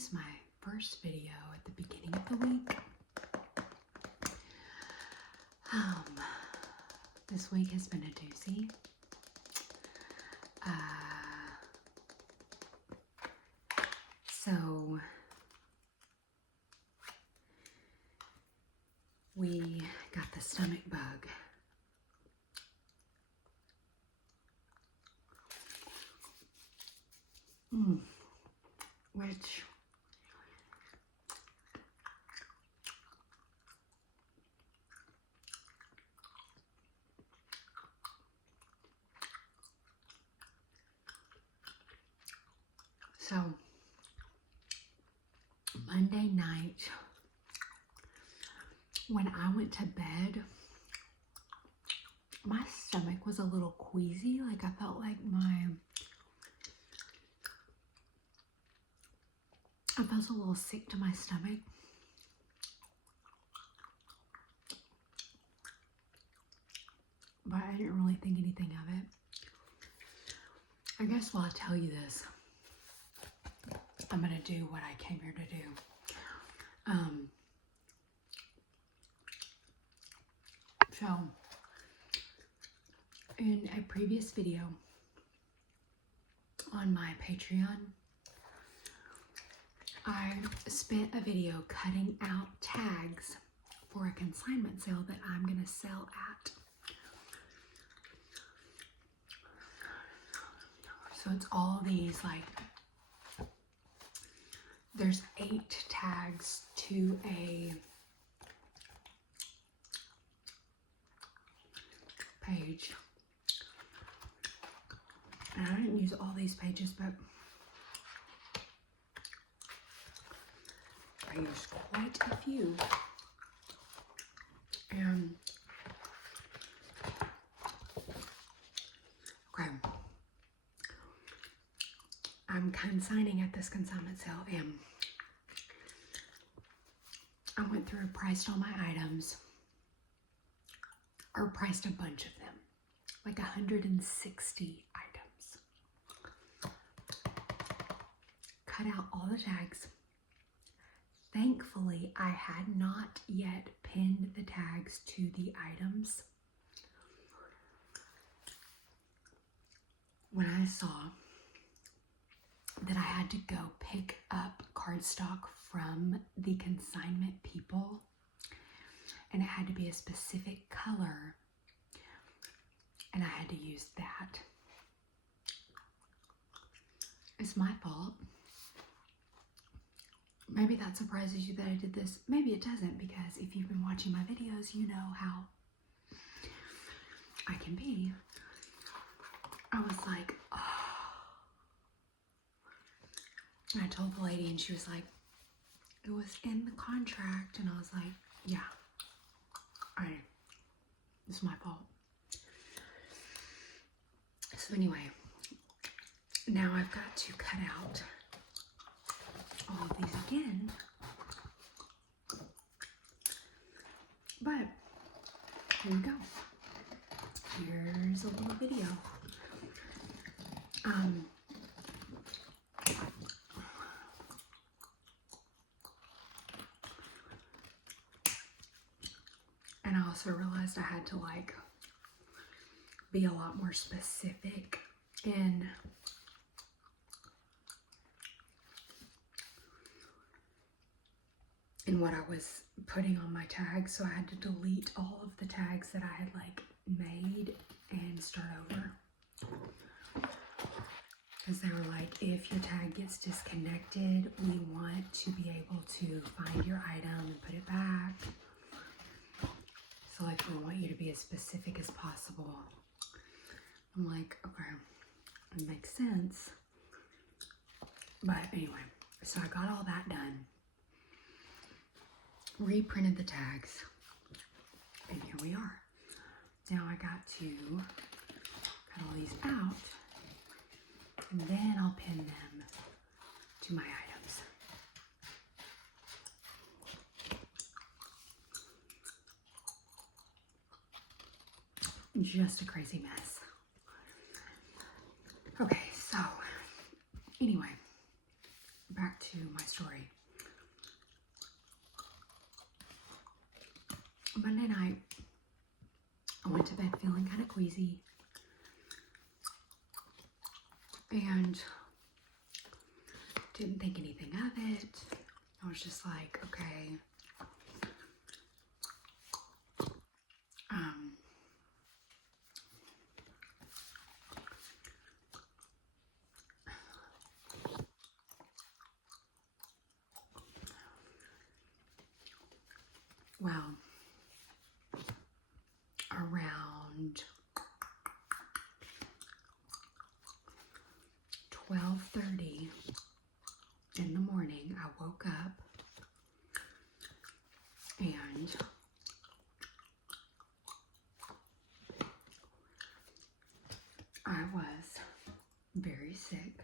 release my first video at the beginning of the week. This week has been a doozy. So we got the stomach bug. Which so Monday night when I went to bed, my stomach was a little queasy. Like I felt like I felt a little sick to my stomach. But I didn't really think anything of it. I guess while I tell you this, I'm going to do what I came here to do. So, in a previous video on my Patreon, I spent a video cutting out tags for a consignment sale that I'm going to sell at. So it's all these, like, there's 8 tags to a page. And I didn't use all these pages, but I used quite a few. And okay, I'm consigning at this consignment sale, and I went through and priced all my items, or priced a bunch of them, like 160 items. Cut out all the tags. Thankfully, I had not yet pinned the tags to the items. When I saw that I had to go pick up cardstock from the consignment people, and it had to be a specific color, and I had to use that. It's my fault. Maybe that surprises you that I did this. Maybe it doesn't, because if you've been watching my videos, you know how I can be. I was like, oh. And I told the lady, and she was like, it was in the contract. And I was like, yeah, it's my fault. So anyway, now I've got to cut out all of these again. But here we go. Here's a little video. And I also realized I had to, like, be a lot more specific in what I was putting on my tags. So I had to delete all of the tags that I had, like, made and start over. Because they were like, if your tag gets disconnected, we want to be able to find your item and put it back. So, like, we want you to be as specific as possible. I'm like, okay, it makes sense. But anyway, so I got all that done. Reprinted the tags. And here we are. Now I got to cut all these out. And then I'll pin them to my items. Just a crazy mess. Okay, so anyway, back to my story. Monday night, I went to bed feeling kind of queasy. And didn't think anything of it. I was just like, okay. Well, around 12:30 in the morning, I woke up and I was very sick.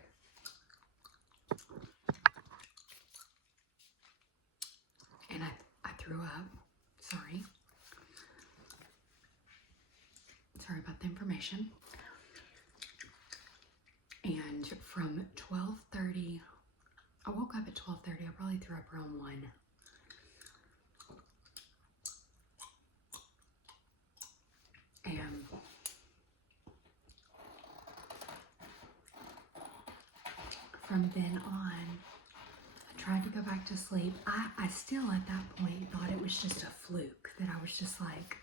And I threw up. Sorry. Sorry about the information. And from 12:30, I woke up at 12:30. I probably threw up around 1. And from then on, I tried to go back to sleep. I still at that point thought it was just a fluke, that I was just like,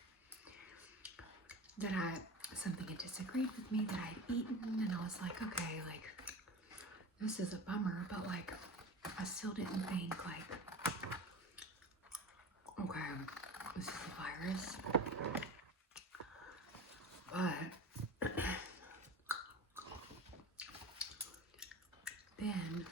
something had disagreed with me, that I had eaten, and I was like, okay, like, this is a bummer, but like, I still didn't think like, okay, this is a virus. But then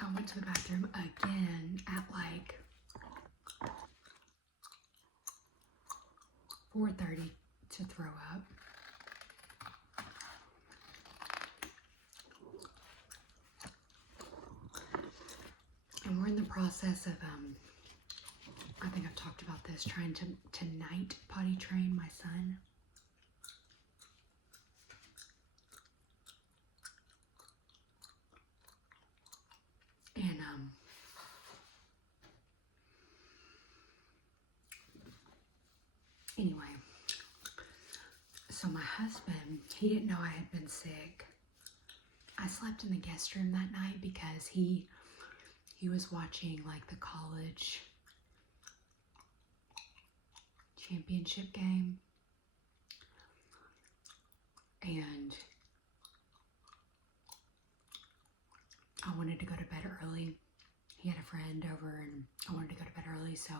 I went to the bathroom again at like 4:30 to throw up. And we're in the process of, I think I've talked about this, trying to night potty train my son. And, anyway, so my husband, he didn't know I had been sick. I slept in the guest room that night because he was watching like the college championship game. And I wanted to go to bed early. He had a friend over and I wanted to go to bed early, so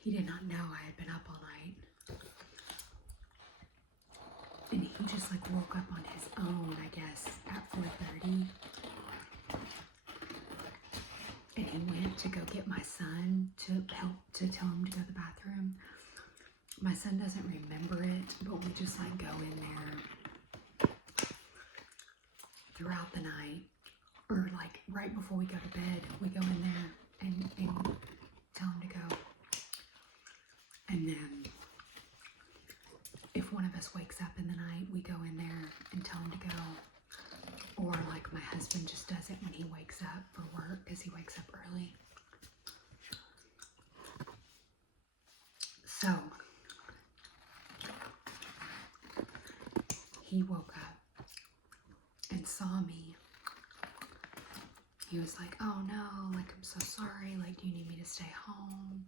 he did not know I had been up all night. And he just like woke up on his own, I guess, at 4:30. And he went to go get my son to tell him to go to the bathroom. My son doesn't remember it, but we just like go in there throughout the night, or like right before we go to bed, we go in there and tell him to go. And then if one of us wakes up in the night, we go in there and tell him to go. Or like my husband just does it when he wakes up for work, because he wakes up early. So he woke up and saw me. He was like, oh no, like, I'm so sorry, like, do you need me to stay home?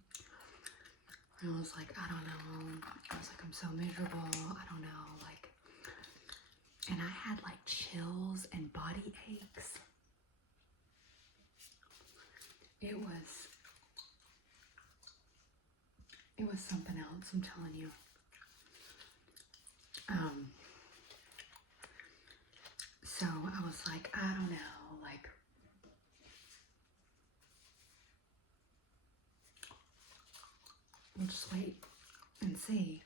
And I was like, I don't know. I was like, I'm so miserable, I don't know, like, and I had like chills and body aches. It was something else, I'm telling you. So I was like, I don't know, like, we'll just wait and see.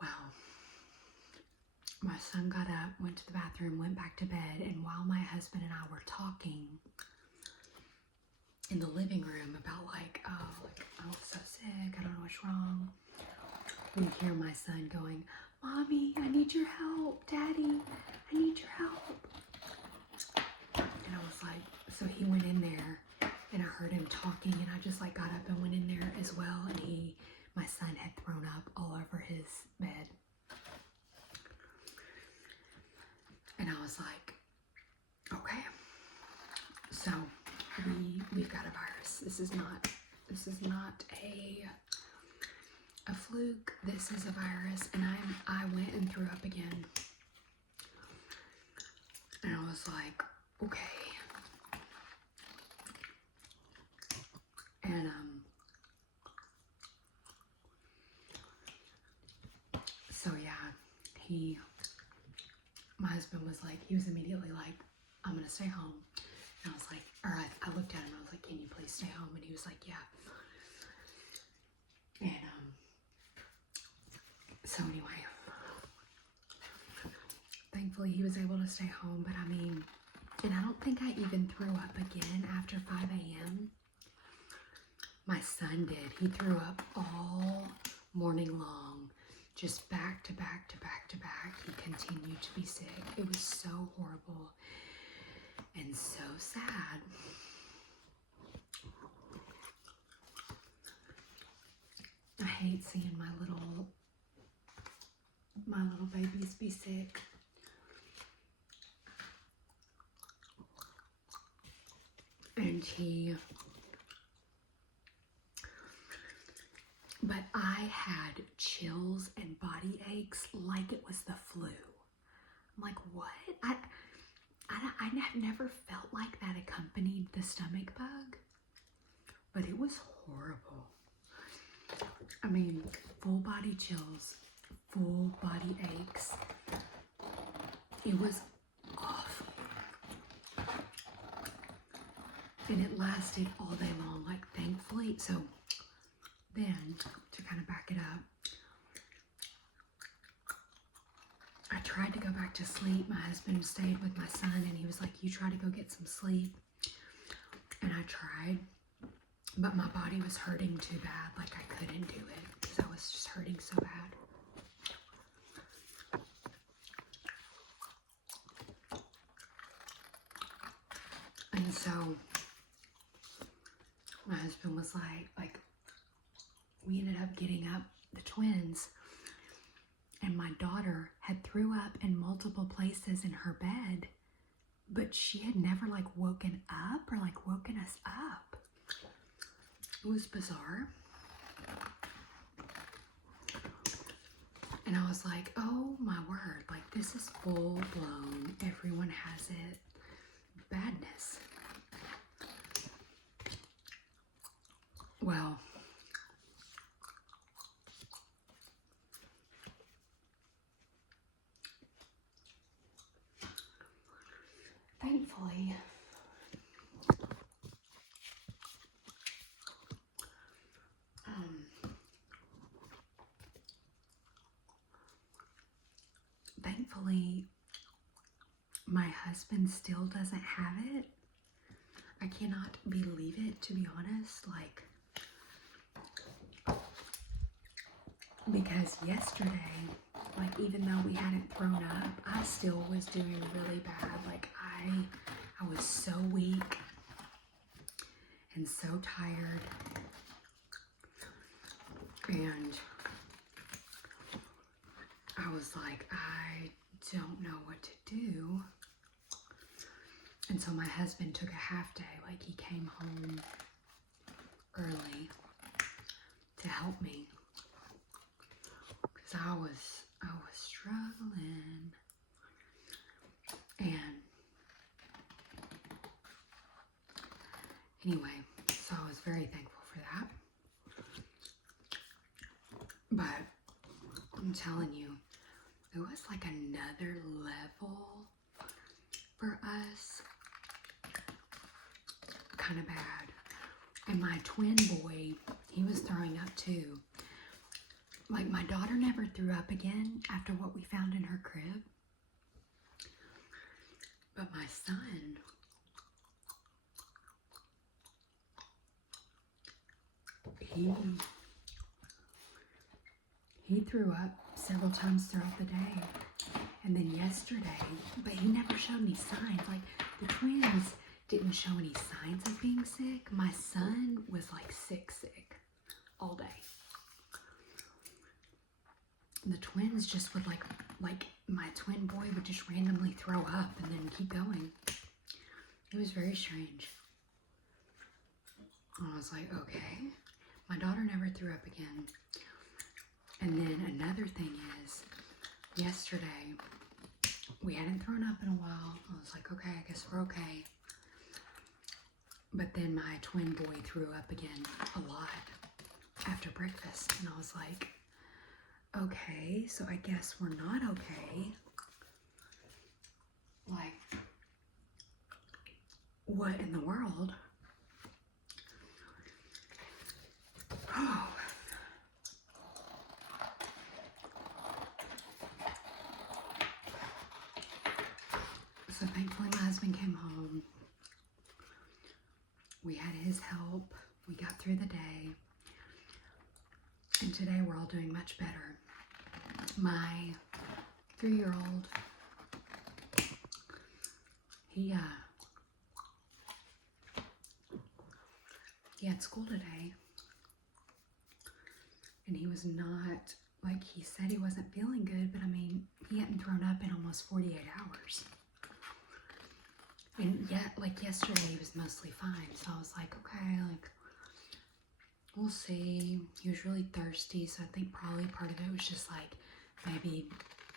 Well, my son got up, went to the bathroom, went back to bed, and while my husband and I were talking in the living room about like, oh, I was so sick, I don't know what's wrong, we hear my son going, Mommy, I need your help. Daddy, I need your help. been talking, and I just like got up and went in there as well, and my son had thrown up all over his bed. And I was like, okay, so we've got a virus. This is not a fluke. This is a virus. And I went and threw up again. And I was like, okay. And so yeah, my husband was like, he was immediately like, I'm gonna stay home. And I was like, I looked at him and I was like, can you please stay home? And he was like, yeah. And so anyway, thankfully he was able to stay home. But I mean, and I don't think I even threw up again after 5 a.m. My son did. He threw up all morning long, just back to back to back to back. He continued to be sick. It was so horrible and so sad. I hate seeing my little babies be sick. And but I had chills and body aches like it was the flu. I'm like, what? I never felt like that accompanied the stomach bug, but it was horrible. I mean, full body chills, full body aches. It was awful. And it lasted all day long, like thankfully. So then, to kind of back it up, I tried to go back to sleep. My husband stayed with my son and he was like, you try to go get some sleep. And I tried, but my body was hurting too bad. Like I couldn't do it because I was just hurting so bad. And so my husband was like, we ended up getting up the twins, and my daughter had threw up in multiple places in her bed, but she had never like woken up or like woken us up. It was bizarre. And I was like, oh my word, like this is full blown, everyone has it, badness. Well, thankfully, my husband still doesn't have it. I cannot believe it, to be honest. Like, because yesterday, like even though we hadn't thrown up, I still was doing really bad. Like I was so weak and so tired. And I was like, I don't know what to do. And so my husband took a half day. Like he came home early to help me. Because I was struggling. And anyway, so I was very thankful for that. But I'm telling you, it was like another level for us. Kind of bad. And my twin boy, he was throwing up too. Like my daughter never threw up again after what we found in her crib. But my son, he threw up several times throughout the day. And then yesterday, but he never showed me signs. Like the twins, didn't show any signs of being sick. My son was like sick all day. The twins just would like my twin boy would just randomly throw up and then keep going. It was very strange. And I was like, okay. My daughter never threw up again. And then another thing is, yesterday, we hadn't thrown up in a while. I was like, okay, I guess we're okay. But then my twin boy threw up again a lot after breakfast. And I was like, okay, so I guess we're not okay. Like, what in the world? Oh. So thankfully my husband came home. We had his help. We got through the day. And today we're all doing much better. My 3-year-old, he had school today. And he was not, like, he said he wasn't feeling good, but I mean, he hadn't thrown up in almost 48 hours. And yet, like, yesterday he was mostly fine. So I was like, okay, like, we'll see. He was really thirsty, so I think probably part of it was just, like, maybe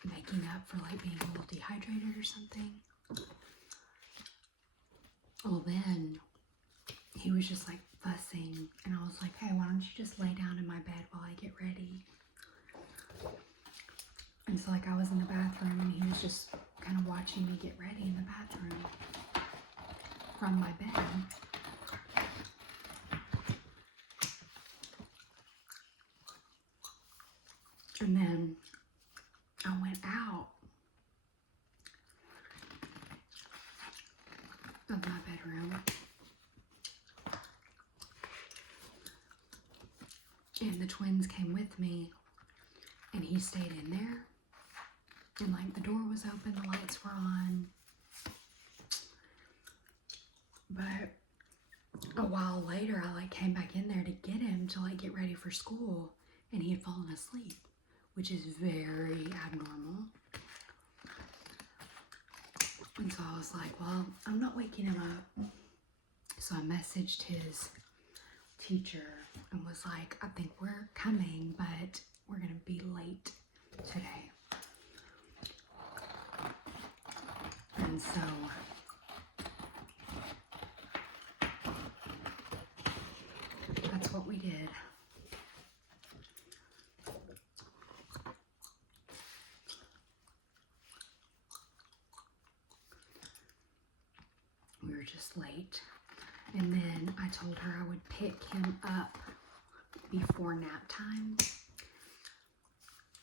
making up for, like, being a little dehydrated or something. Well, then he was just, like, fussing, and I was like, hey, why don't you just lay down in my bed while I get ready? And so, like, I was in the bathroom, and he was just kind of watching me get ready in the bathroom from my bed. And then I went out of my bedroom, and the twins came with me, and he stayed in there, and like the door was open, the lights were on, but a while later I like came back in there to get him to like get ready for school, and he had fallen asleep, which is very abnormal. And so I was like, well, I'm not waking him up. So I messaged his teacher and was like, I think we're coming, but we're gonna be late today. And so that's what we did. We were just late. And then I told her I would pick him up before nap time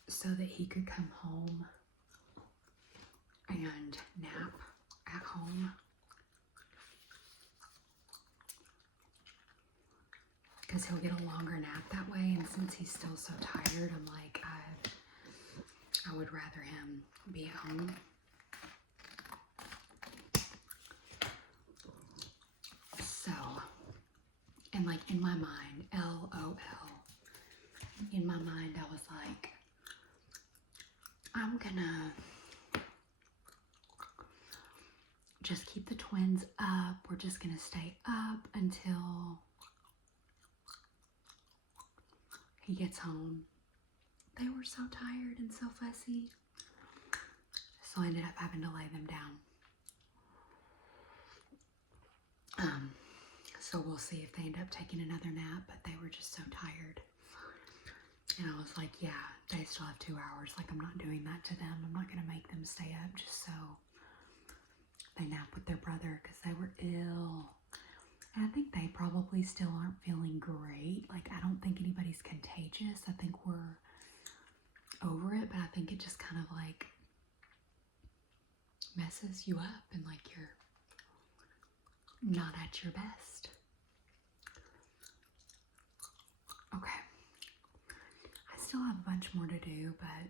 so that he could come home and nap at home. Because he'll get a longer nap that way, and since he's still so tired, I'm like, I would rather him be at home. So, and like in my mind, LOL, in my mind I was like, I'm gonna just keep the twins up. We're just gonna stay up until he gets home. They were so tired and so fussy. So I ended up having to lay them down. So we'll see if they end up taking another nap, but they were just so tired. And I was like, yeah, they still have 2 hours. Like, I'm not doing that to them. I'm not going to make them stay up just so they nap with their brother, because they were ill. And I think they probably still aren't feeling great. Like, I don't think anybody's contagious. I think we're over it, but I think it just kind of like messes you up and like you're not at your best. Okay. I still have a bunch more to do, but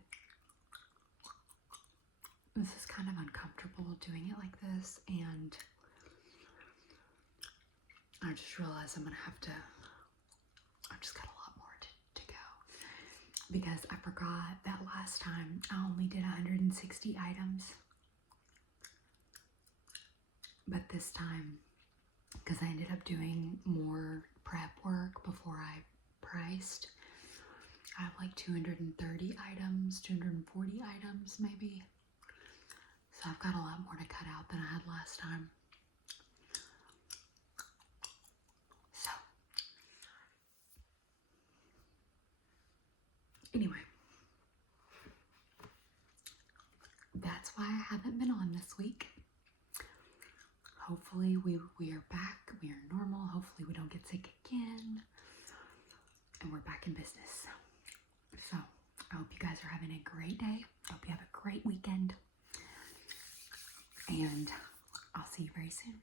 this is kind of uncomfortable doing it like this, and just realized I've just got a lot more to go. Because I forgot that last time I only did 160 items. But this time, because I ended up doing more prep work before I priced, I have like 230 items, 240 items maybe. So I've got a lot more to cut out than I had last time. So, anyway, that's why I haven't been on this week. Hopefully we are back, we are normal, hopefully we don't get sick again, and we're back in business. So, I hope you guys are having a great day. I hope you have a great weekend. And I'll see you very soon.